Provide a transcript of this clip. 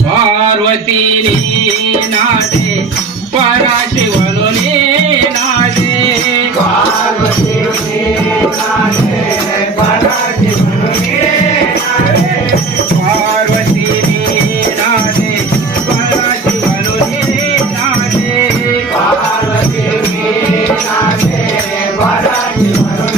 पार्वतीने नादे पराशिवनुने नादे पार्वतीने नादे पराशिवनुने नादे पार्वतीने नादे पराशिवनुने नादे पार्वतीने नादे पराशिवनुने